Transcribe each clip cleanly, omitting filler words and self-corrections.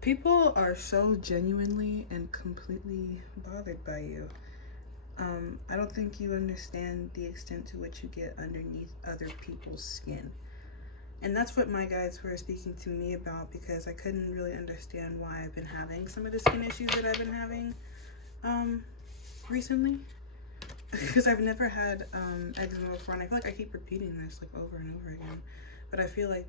People are so genuinely and completely bothered by you. I don't think you understand the extent to which you get underneath other people's skin. And that's what my guides were speaking to me about, because I couldn't really understand why I've been having some of the skin issues that I've been having recently. Because I've never had eczema before, and I feel like I keep repeating this like over and over again. But I feel like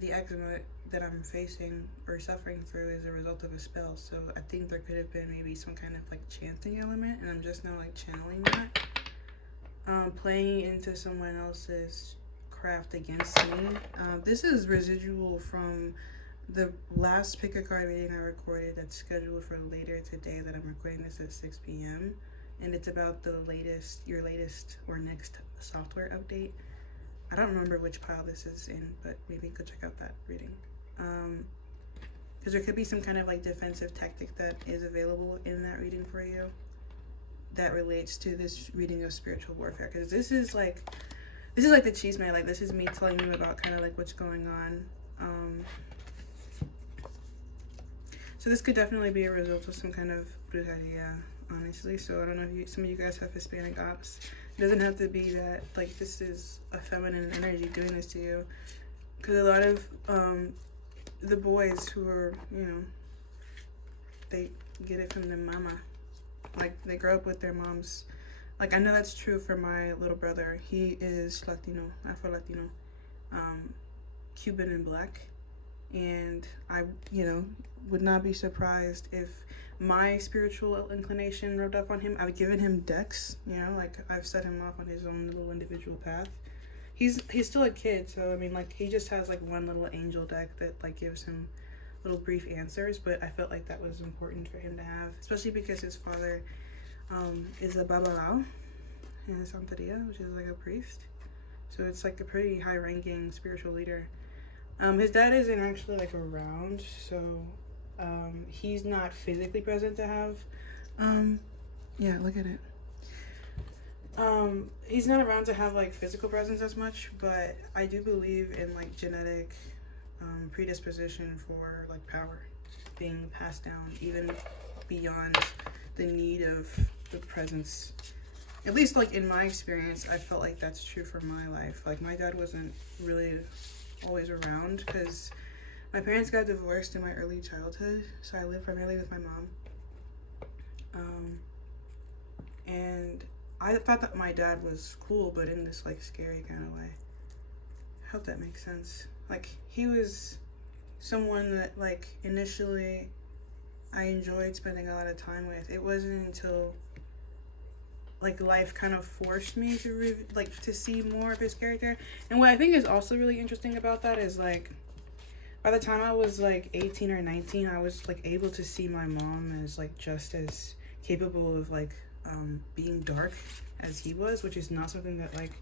the eczema that I'm facing or suffering through is a result of a spell. So I think there could have been maybe some kind of like chanting element, and I'm just now like channeling that, playing into someone else's craft against me. This is residual from the last pick a card reading I recorded that's scheduled for later today, that I'm recording this at 6 p.m. And it's about your latest or next software update. I don't remember which pile this is in, but maybe go check out that reading. Because there could be some kind of like defensive tactic that is available in that reading for you that relates to this reading of spiritual warfare. Because this is like the chisme. Like, this is me telling you about kind of like what's going on. So this could definitely be a result of some kind of brujeria, honestly. So I don't know if some of you guys have Hispanic ops. It doesn't have to be that like this is a feminine energy doing this to you, because a lot of the boys who are, they get it from the mama, like they grow up with their moms. Like, I know that's true for my little brother. He is Latino, Afro-Latino, Cuban and black, and I would not be surprised if my spiritual inclination rubbed off on him. I've given him decks, like I've set him off on his own little individual path. He's still a kid, so I mean, like, he just has like one little angel deck that like gives him little brief answers, but I felt like that was important for him to have, especially because his father is a babalao in Santeria, which is like a priest. So it's like a pretty high-ranking spiritual leader. His dad isn't actually like around, so he's not physically present to have yeah, look at it. He's not around to have like physical presence as much, but I do believe in like genetic predisposition for like power being passed down even beyond the need of the presence. At least like in my experience, I felt like that's true for my life. Like, my dad wasn't really always around because my parents got divorced in my early childhood, so I lived primarily with my mom. And I thought that my dad was cool, but in this like scary kind of way. I hope that makes sense. Like, he was someone that like initially I enjoyed spending a lot of time with. It wasn't until like life kind of forced me to to see more of his character. And what I think is also really interesting about that is like, by the time I was like 18 or 19, I was like able to see my mom as like just as capable of like being dark as he was, which is not something that like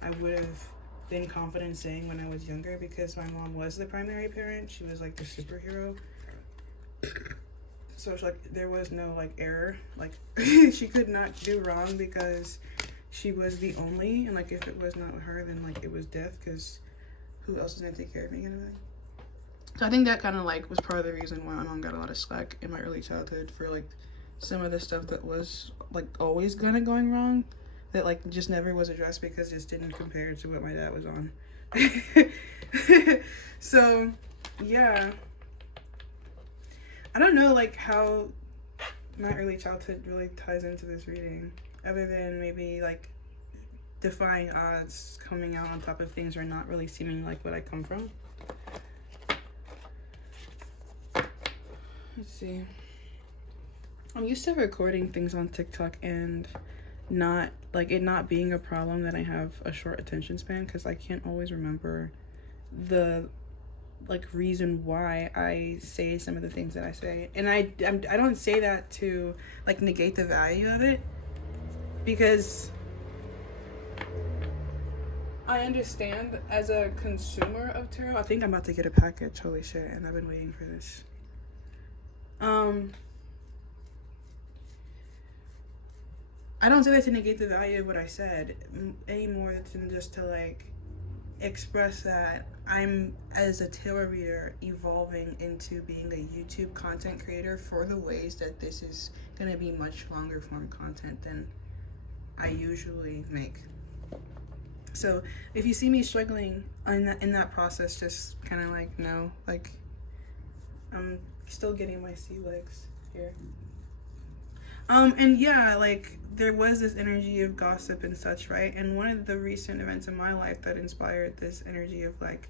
I would have been confident saying when I was younger, because my mom was the primary parent. She was like the superhero. So like there was no like error. Like she could not do wrong because she was the only, and like if it was not her, then like it was death, because who else was gonna take care of me, kind of thing. So I think that kind of like was part of the reason why my mom got a lot of slack in my early childhood for like some of the stuff that was like always going wrong, that like just never was addressed because it just didn't compare to what my dad was on. So yeah, I don't know like how my early childhood really ties into this reading, other than maybe like defying odds, coming out on top of things, or not really seeming like what I come from. Let's see. I'm used to recording things on TikTok and not like it not being a problem that I have a short attention span, because I can't always remember the like reason why I say some of the things that I say. And I don't say that to like negate the value of it, because I understand as a consumer of tarot. I think I'm about to get a package, holy shit, and I've been waiting for this. I don't say that to negate the value of what I said, any more than just to like express that I'm, as a tarot reader, evolving into being a YouTube content creator for the ways that this is going to be much longer form content than I usually make. So if you see me struggling in that process, just kind of like know, like, I'm still getting my sea legs here. And yeah, like, there was this energy of gossip and such, right? And one of the recent events in my life that inspired this energy of, like,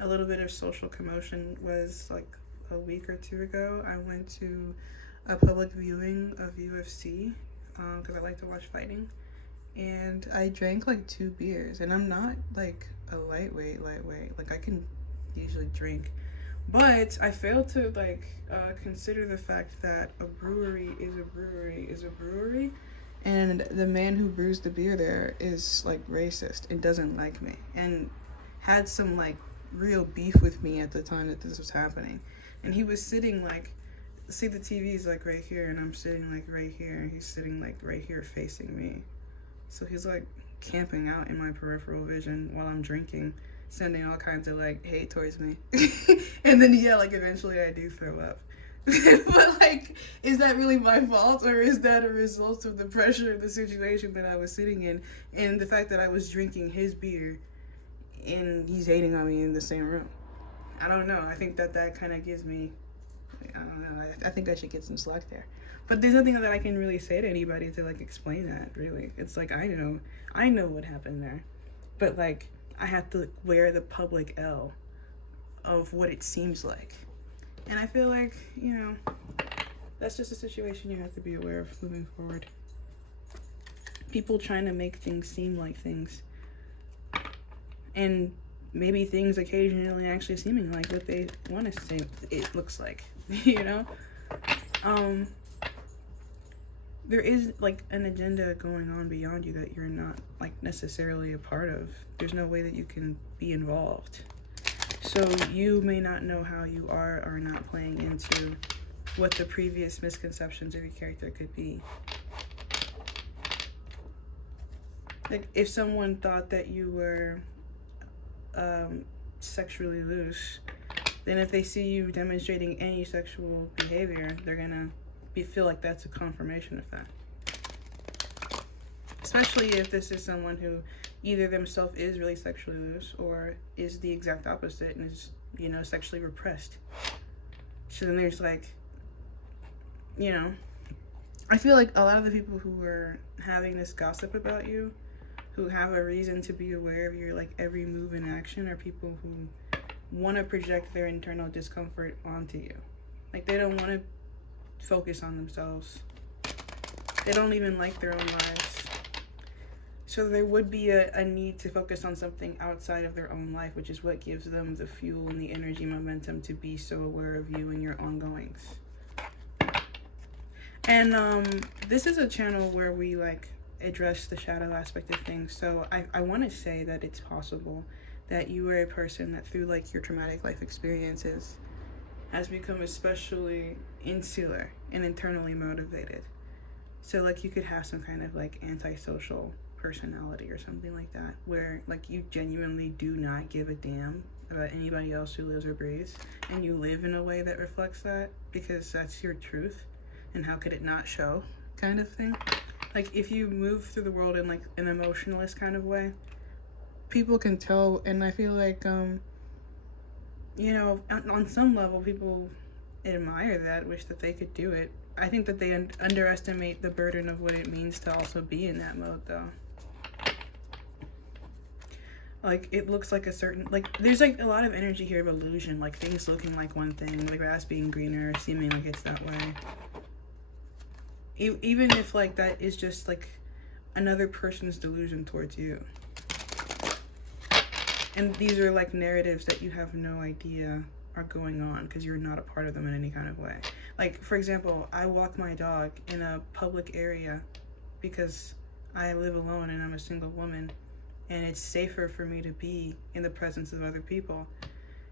a little bit of social commotion was, like, a week or two ago. I went to a public viewing of UFC, because I like to watch fighting. And I drank, like, 2 beers. And I'm not, like, a lightweight. Like, I can usually drink. But I failed to, like, consider the fact that a brewery is a brewery, and the man who brews the beer there is, like, racist and doesn't like me, and had some, like, real beef with me at the time that this was happening. And he was sitting, like, see, the TV's, like, right here, and I'm sitting, like, right here, and he's sitting, like, right here facing me. So he's, like, camping out in my peripheral vision while I'm drinking, sending all kinds of, like, hate towards me. And then, yeah, like, eventually I do throw up. But, like, is that really my fault, or is that a result of the pressure of the situation that I was sitting in, and the fact that I was drinking his beer and he's hating on me in the same room? I don't know. I think that kind of gives me, I don't know, I think I should get some slack there. But there's nothing that I can really say to anybody to, like, explain that, really. It's like, I know what happened there. But, like, I have to wear the public L of what it seems like. And I feel like, you know, that's just a situation you have to be aware of moving forward. People trying to make things seem like things. And maybe things occasionally actually seeming like what they want to say it looks like, you know? There is, like, an agenda going on beyond you that you're not, like, necessarily a part of. There's no way that you can be involved. So you may not know how you are or not playing into what the previous misconceptions of your character could be. Like, if someone thought that you were sexually loose, then if they see you demonstrating any sexual behavior, they're gonna feel like that's a confirmation of that. Especially if this is someone who either themselves is really sexually loose or is the exact opposite and is, you know, sexually repressed. So then there's, like, you know, I feel like a lot of the people who are having this gossip about you, who have a reason to be aware of your, like, every move and action, are people who want to project their internal discomfort onto you. Like, they don't want to focus on themselves. They don't even like their own lives. So there would be a need to focus on something outside of their own life, which is what gives them the fuel and the energy momentum to be so aware of you and your ongoings. And this is a channel where we, like, address the shadow aspect of things. So I want to say that it's possible that you are a person that, through, like, your traumatic life experiences, has become especially insular and internally motivated. So, like, you could have some kind of, like, antisocial personality or something like that, where, like, you genuinely do not give a damn about anybody else who lives or breathes, and you live in a way that reflects that because that's your truth, and how could it not show, kind of thing. Like, if you move through the world in, like, an emotionalist kind of way, people can tell. And I feel like, you know, on some level, people admire that, wish that they could do it. I think that they underestimate the burden of what it means to also be in that mode, though. Like, it looks like a certain, like, there's, like, a lot of energy here of illusion, like, things looking like one thing, like grass being greener, seeming like it's that way. Even if, like, that is just, like, another person's delusion towards you. And these are, like, narratives that you have no idea are going on because you're not a part of them in any kind of way. Like, for example, I walk my dog in a public area because I live alone and I'm a single woman, and it's safer for me to be in the presence of other people.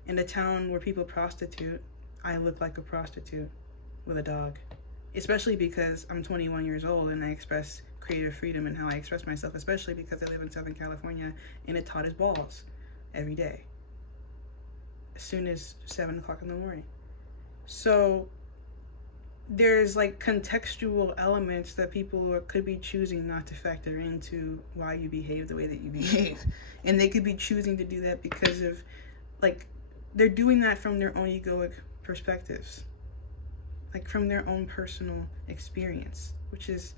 In a town where people prostitute, I look like a prostitute with a dog. Especially because I'm 21 years old and I express creative freedom in how I express myself, especially because I live in Southern California and it's hot as balls. every day, as soon as 7 o'clock in the morning. So there's like contextual elements that people could be choosing not to factor into why you behave the way that you behave. And they could be choosing to do that because of, like, they're doing that from their own egoic perspectives, like from their own personal experience, which is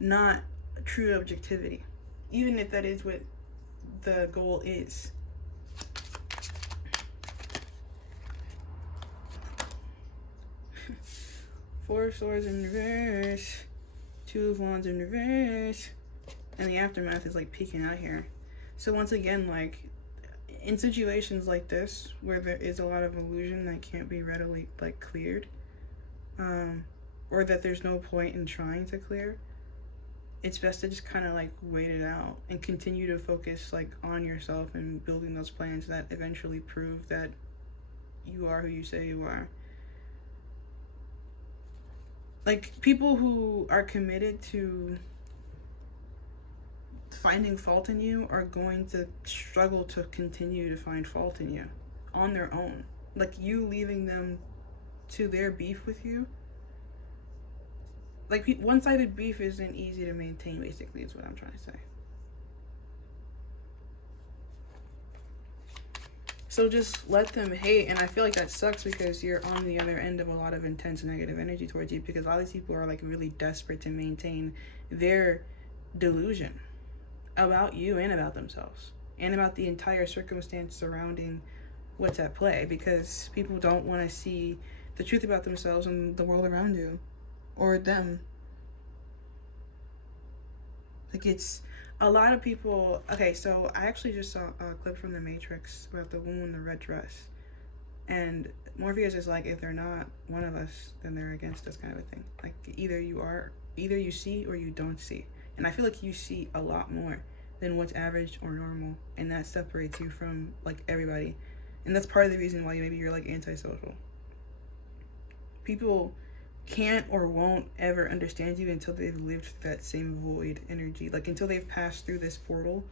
not true objectivity, even if that is what the goal is. Four of Swords in reverse, Two of Wands in reverse, and the aftermath is like peeking out here. So once again, like in situations like this where there is a lot of illusion that can't be readily like cleared, or that there's no point in trying to clear, it's best to just kind of like wait it out and continue to focus like on yourself and building those plans that eventually prove that you are who you say you are. Like, people who are committed to finding fault in you are going to struggle to continue to find fault in you on their own. Like, you leaving them to their beef with you. Like, one-sided beef isn't easy to maintain, basically, is what I'm trying to say. So just let them hate, and I feel like that sucks because you're on the other end of a lot of intense negative energy towards you, because a lot of these people are like really desperate to maintain their delusion about you and about themselves and about the entire circumstance surrounding what's at play, because people don't want to see the truth about themselves and the world around you or them. Like, it's a lot of people. Okay, so I actually just saw a clip from The Matrix about the woman in the red dress, and Morpheus is like, if they're not one of us, then they're against us, kind of a thing. Like, either you see or you don't see. And I feel like you see a lot more than what's average or normal, and that separates you from like everybody. And that's part of the reason why maybe you're like antisocial. People can't or won't ever understand you until they've lived that same void energy, like until they've passed through this portal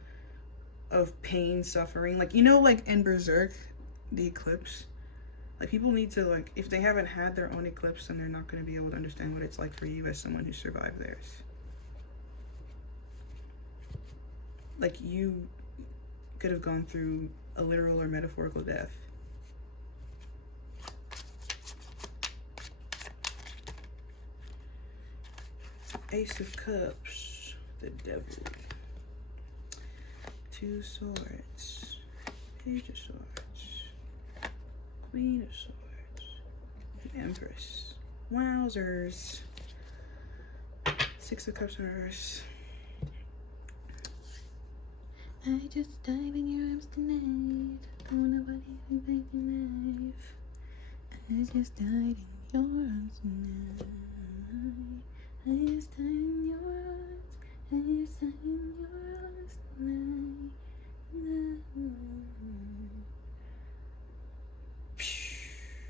of pain, suffering. Like, you know, like in Berserk, the eclipse, like people need to, like, if they haven't had their own eclipse, then they're not going to be able to understand what it's like for you as someone who survived theirs. Like, you could have gone through a literal or metaphorical death. Ace of Cups, the Devil, Two Swords, Page of Swords, Queen of Swords, Empress, wowzers, Six of Cups in reverse. I just dive in your arms tonight. Don't nobody be making life. I just died in your arms tonight. I just died in your arms. I just died in your arms tonight.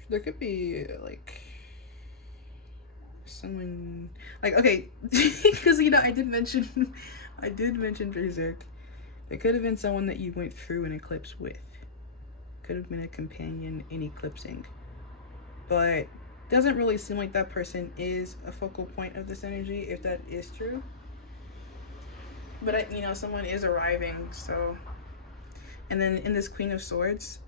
There could be like someone like, okay, because you know I did mention Berserk. It could have been someone that you went through an eclipse with. Could have been a companion in eclipsing. But doesn't really seem like that person is a focal point of this energy, if that is true. But, you know, someone is arriving, so. And then in this Queen of Swords,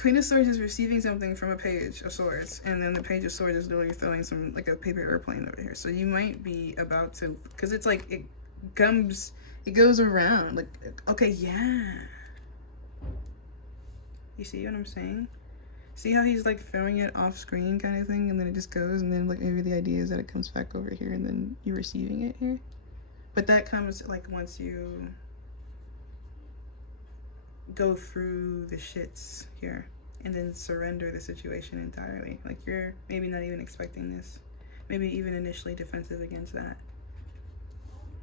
Queen of Swords is receiving something from a Page of Swords, and then the Page of Swords is literally throwing some, like, a paper airplane over here. So you might be about to, because it's like, it goes around, like, okay, yeah. You see what I'm saying? See how he's like throwing it off screen kind of thing, and then it just goes, and then like maybe the idea is that it comes back over here and then you're receiving it here. But that comes like once you go through the shits here and then surrender the situation entirely. Like, you're maybe not even expecting this, maybe even initially defensive against that.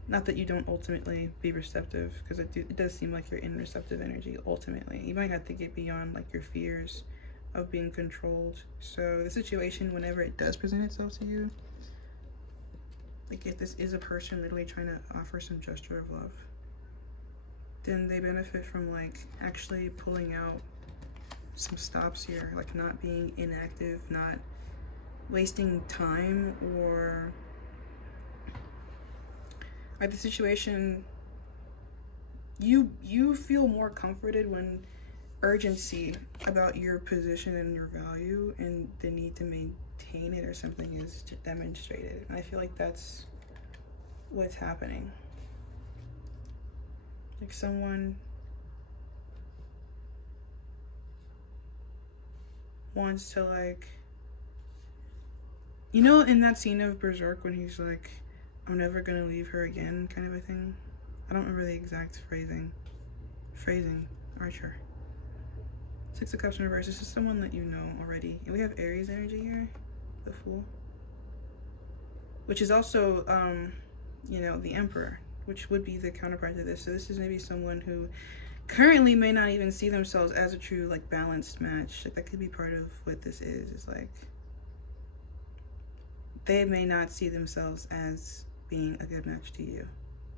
Not that you don't ultimately be receptive, because it does seem like you're in receptive energy ultimately. You might have to get beyond like your fears of being controlled. So the situation, whenever it does present itself to you, like if this is a person literally trying to offer some gesture of love, then they benefit from like actually pulling out some stops here, like not being inactive, not wasting time, or like the situation, you feel more comforted when urgency about your position and your value and the need to maintain it or something is demonstrated. And I feel like that's what's happening. Like someone wants to, like, you know, in that scene of Berserk when he's like, I'm never gonna leave her again, kind of a thing. I don't remember the exact phrasing. Archer. Six of Cups in reverse. This is someone that you know already. And we have Aries energy here, the Fool. Which is also, you know, the Emperor, which would be the counterpart to this. So this is maybe someone who currently may not even see themselves as a true, like, balanced match. Like, that could be part of what this is like, they may not see themselves as being a good match to you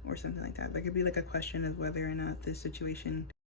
or something like that. There could be like a question of whether or not this situation